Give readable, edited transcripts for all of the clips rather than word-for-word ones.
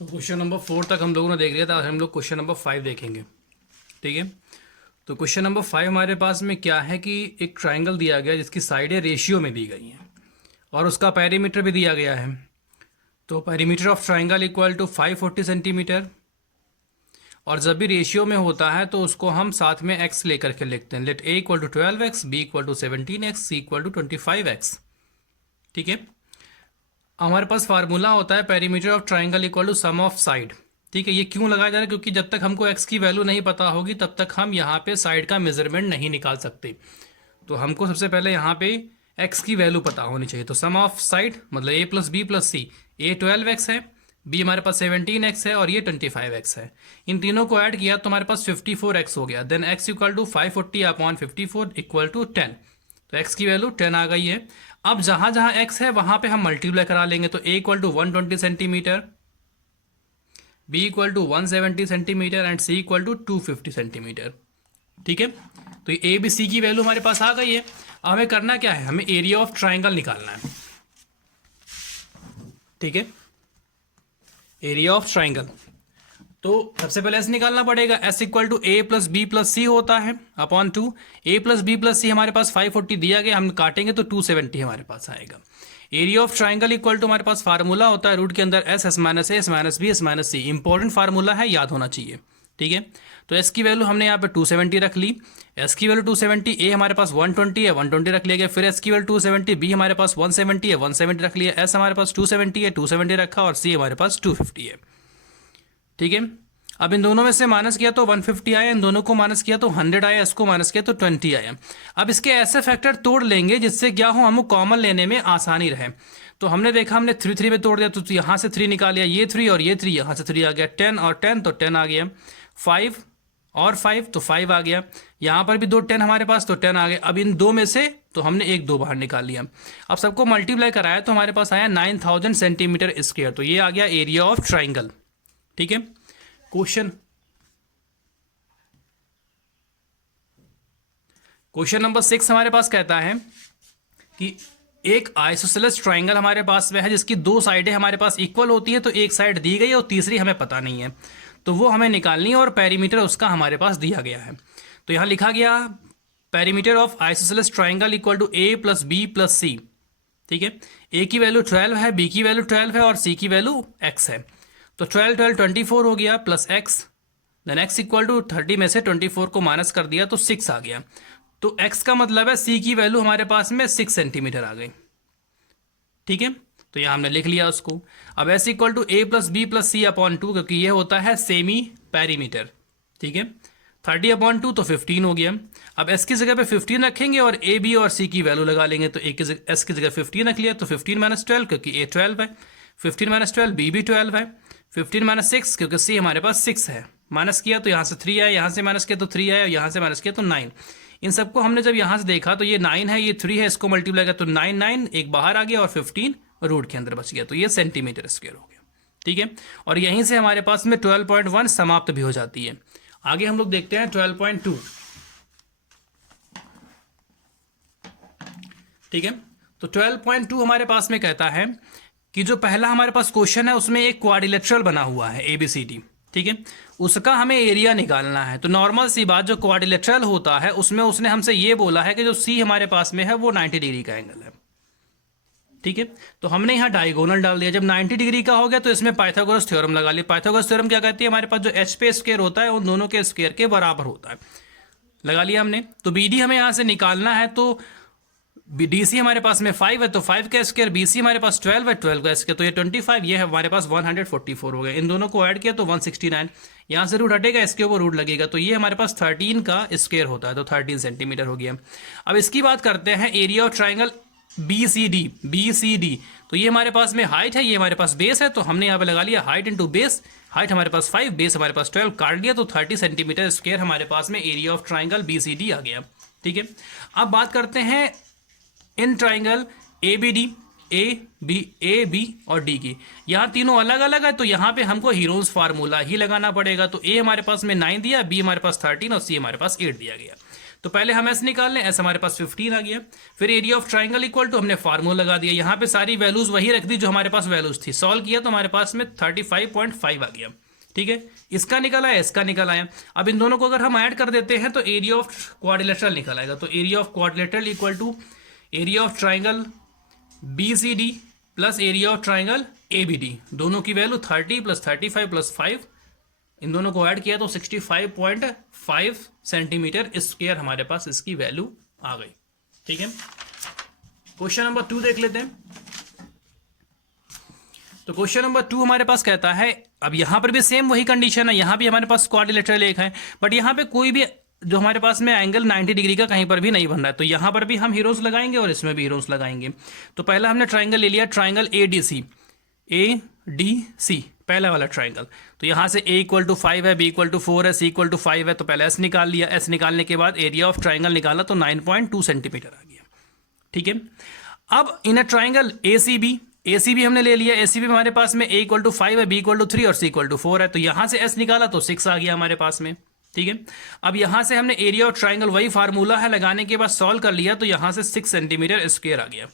तो question number 4 तक हम लोगों ने देख लिया था। आज हम लोग क्वेश्चन नंबर 5 देखेंगे। ठीक है, तो क्वेश्चन नंबर 5 हमारे पास में क्या है कि एक ट्राइंगल दिया गया जिसकी साइडें रेशियो में दी गई हैं और उसका पेरीमीटर भी दिया गया है। तो perimeter of triangle equal to 540 centimetre, और जब भी रेशियो में होता है तो उसको हम साथ में एक्स लेकर के लिखते हैं। Let A equal to 12x, B equal to 17x, C equal to 25x। ठीक है, हमारे पास फार्मूला होता है perimeter of triangle equal to sum of side. ठीक है, ये क्यों लगाया जा रहा है? क्योंकि जब तक हमको एक्स की वैल्यू नहीं पता होगी तब तक हम यहाँ पे साइड का मेजरमेंट नहीं निकाल सकते। तो हमको सबसे पहले यहाँ पे एक्स की वैल्यू पता होनी चाहिए। तो सम ऑफ साइड मतलब ए प्लस बी प्लस सी, ए 12x है, बी हमारे पास 17x है और ये 25x है। इन तीनों को ऐड किया तो हमारे पास 54x हो गया। Then x equal to 540 upon 54 equal to 10। तो x की वैल्यू 10 आ गई है। अब जहां जहां x है वहां पे हम मल्टीप्लाई करा लेंगे। तो a equal to 120 centimetre, b equal to 170 centimetre and c equal to 250 centimetre. ठीक है, तो ए बी सी की वैल्यू हमारे पास आ गई है। अब हमें करना क्या है? हमें एरिया ऑफ ट्राइंगल निकालना है। ठीक है, एरिया ऑफ ट्राइंगल तो सबसे पहले ऐसे निकालना पड़ेगा। S equal to A plus B plus C होता है upon 2। A plus B plus C हमारे पास 540 दिया गया, हम काटेंगे तो 270 हमारे पास आएगा। Area of triangle equal to हमारे पास फार्मूला होता है रूट के अंदर S, S minus A, S minus B, S minus C. Important formula है, याद होना चाहिए। ठीक है, तो एस की वैल्यू हमने यहाँ पे 270 रख ली। एस की वैल्यू 270, ए हमारे पास 120 है, 120 रख लिया गया। फिर एस की वैल्यू 270, बी हमारे पास 170 है, 170 रख लिया। एस हमारे पास 270 है, 270 रखा, और सी हमारे पास 250 है। ठीक है, अब इन दोनों में से माइनस किया तो 150 आया, इन दोनों को माइनस किया तो 100 आया, इसको माइनस किया तो 20 आया। अब इसके ऐसे फैक्टर तोड़ लेंगे जिससे क्या हो, हमको कॉमन लेने में आसानी रहे। तो हमने देखा, हमने 3 3 में तोड़ दिया तो यहाँ से 3 निकाल लिया, ये 3 और ये 3, यहाँ से 3 आ गया। 10 और 10 तो 10 आ गया। 5 और 5 तो 5 आ गया। यहाँ पर भी 2 10 हमारे पास तो 10 आ गया। अब इन दो में से तो हमने 1 2 बाहर निकाल लिया। अब सबको मल्टीप्लाई कराया तो हमारे पास आया 9000 सेंटीमीटर स्क्वायर। तो ये आ गया एरिया ऑफ ट्राइंगल। ठीक है, क्वेश्चन नंबर 6 हमारे पास कहता है कि एक आइसोसेलेस ट्राइंगल हमारे पास में है जिसकी 2 साइडें हमारे पास इक्वल होती है। तो एक साइड दी गई है और तीसरी हमें पता नहीं है, तो वो हमें निकालनी है और पेरीमीटर उसका हमारे पास दिया गया है। तो यहां लिखा गया perimeter of isosceles triangle equal to A plus B plus C. ठीक है, ए की वैल्यू 12 है, बी की वैल्यू 12 है और सी की वैल्यू x है। तो 12 12 24 हो गया plus x। Then x equal to 30 में से 24 को माइनस कर दिया तो 6 आ गया। तो x का मतलब है c की वैल्यू हमारे पास में 6 सेंटीमीटर आ गई। ठीक है, तो यहां हमने लिख लिया उसको। अब s equal to A plus B plus C upon 2, क्योंकि ये होता है सेमी पेरीमीटर। ठीक है, 30 अपॉन 2 तो 15 हो गया। अब s की जगह पे 15 रखेंगे और a b और c की वैल्यू लगा लेंगे। तो s की जगह 15 रख लिया तो 15 माइनस 12, क्योंकि a 12 है। 15 माइनस 12, b भी 12 है। 15 माइनस 6, क्योंकि c हमारे पास 6 है। माइनस किया तो यहाँ से 3 आया, यहाँ से माइनस किया तो 3 आया, यहाँ से माइनस किया तो 9। इन सबको हमने जब यहाँ से देखा तो ये 9 है, ये 3 है, इसको मल्टीप्लाई किया तो 9 9 एक बाहर आ गया और 15 रूट के अंदर बच गया। तो ये सेंटीमीटर स्क्वायर हो गया। ठीक है, और यहीं से हमारे पास में 12.1 समाप्त भी हो जाती है। आगे हम लोग देखते हैं 12.2। ठीक है, तो 12.2 हमारे पास में कहता है कि जो पहला हमारे पास क्वेश्चन है उसमें एक क्वाड्रिलेटरल बना हुआ है ABCD। ठीक है, उसका हमें एरिया निकालना है। तो नॉर्मल सी बात, जो क्वाड्रिलेटरल होता है उसमें उसने हमसे ये बोला है कि जो C हमारे पास में है वो 90 डिग्री का एंगल है। ठीक है, तो हमने यहाँ डायगोनल डाल दिया। जब 90 डिग्री का हो गया तो इसमें पाइथागोरस थ्योरम लगा लिया। पाइथागोरस थ्योरम क्या कहती है? हमारे पास जो एच पे स्क्वायर होता है उन दोनों के स्क्वायर के बराबर होता है। लगा लिया हमने। तो BD हमें यहाँ से निकालना है। तो DC हमारे पास में 5 है तो 5 का स्क्वायर, BC हमारे पास 12 है, 12 का स्क्वायर, तो ये 25, ये है हमारे पास 144 हो गया। इन दोनों को ऐड किया तो 169। यहाँ से रूट हटेगा, इसके ऊपर रूट लगेगा, तो ये हमारे पास 13 का स्क्वायर होता है। तो 13 सेंटीमीटर हो गया। अब इसकी बात करते हैं एरिया ऑफ ट्राइंगल BCD। तो ये हमारे पास में हाइट है, ये हमारे पास बेस है, तो हमने यहाँ पे लगा लिया हाइट इंटू बेस। हाइट हमारे पास 5, बेस हमारे पास 12, काट दिया तो 30 सेंटीमीटर स्क्वायर हमारे पास में एरिया ऑफ ट्राइंगल BCD आ गया। ठीक है, अब बात करते हैं in triangle ABD, A B और D की। यहाँ तीनों अलग अलग है तो यहाँ पे हमको हीरोन्स फार्मूला ही लगाना पड़ेगा। तो A हमारे पास में 9 दिया, B हमारे पास 13 और C हमारे पास 8 दिया गया। तो पहले हम एस निकाल लें, एस हमारे पास 15 आ गया। फिर area of triangle equal to हमने फार्मूला लगा दिया, यहाँ पे सारी वैल्यूज वही रख दी जो हमारे पास वैल्यूज थी, सॉल्व किया तो हमारे पास में 35.5 आ गया। ठीक है, इसका निकल आया, इसका निकल आया। अब इन दोनों को अगर हम ऐड कर देते हैं तो एरिया ऑफ क्वाड्रिलेटरल निकल आएगा। तो area of quadrilateral equal to area of triangle BCD plus area of triangle ABD, दोनों की वैल्यू 30 प्लस 35 प्लस 5, इन दोनों को ऐड किया तो 65.5 सेंटीमीटर स्क्वायर हमारे पास इसकी वैल्यू आ गई। ठीक है, क्वेश्चन नंबर 2 देख लेते हैं। तो क्वेश्चन नंबर 2 हमारे पास कहता है, अब यहां पर भी सेम वही कंडीशन है, यहां भी हमारे पास क्वाड्रिलेटरल एक है, बट यहां पे कोई भी जो हमारे पास में एंगल 90 डिग्री का कहीं पर भी नहीं बन रहा है, तो यहां पर भी हम हीरोज लगाएंगे और इसमें भी हीरोज लगाएंगे। तो पहला हमने ट्राइंगल ले लिया, ट्राइंगल ADC, पहला वाला ट्राइंगल। तो यहां से A इक्वल टू 5 है, B इक्वल टू 4 है, C इक्वल टू 5 है, तो पहले S निकाल लिया। S निकालने के बाद एरिया ऑफ ट्राइंगल निकाला तो 9.2 सेंटीमीटर आ गया। ठीक है, अब इन अ ट्राइंगल ACB हमने ले लिया। ACB में हमारे पास में A इक्वल टू 5 है, B इक्वल टू 3 और C इक्वल टू 4 है, तो यहां से S निकाला तो 6 आ गया हमारे पास में। ठीक है, अब यहां से हमने एरिया ऑफ ट्राइंगल, वही फार्मूला है, लगाने के बाद सॉल्व कर लिया तो यहां से 6 सेंटीमीटर स्क्वायर आ गया।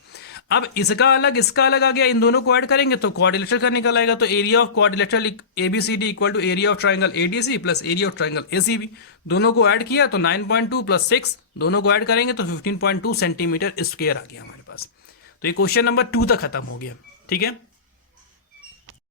अब इसका अलग आ गया, इन दोनों को ऐड करेंगे तो क्वाड्रिलेटरल का निकल आएगा। तो area of quadrilateral ABCD equal to area of triangle ADC plus area of triangle ACB, दोनों को ऐड किया तो 9.2 प्लस 6, दोनों को ऐड करेंगे तो 15.2 सेंटीमीटर स्क्वायर आ गया हमारे पास। तो ये क्वेश्चन नंबर 2 तक खत्म हो गया। ठीक है,